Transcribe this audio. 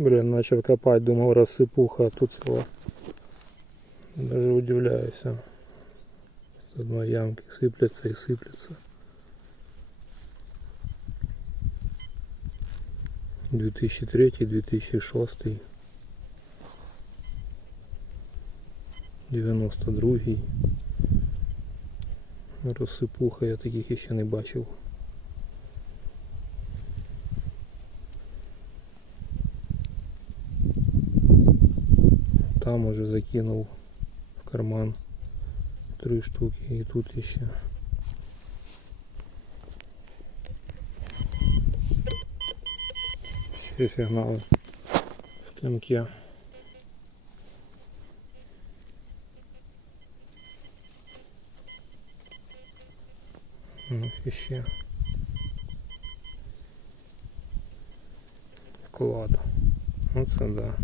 Блин, начал копать, думал рассыпуха, а тут село. Даже удивляюсь. С одной ямки сыплется и сыплется. 2003-2006, 92-й. Розсипуха, я таких ще не бачив. Там уже закинув в карман 3 штуки і тут ще. Ще сигнали в клемке. Ще Клад. Оце да.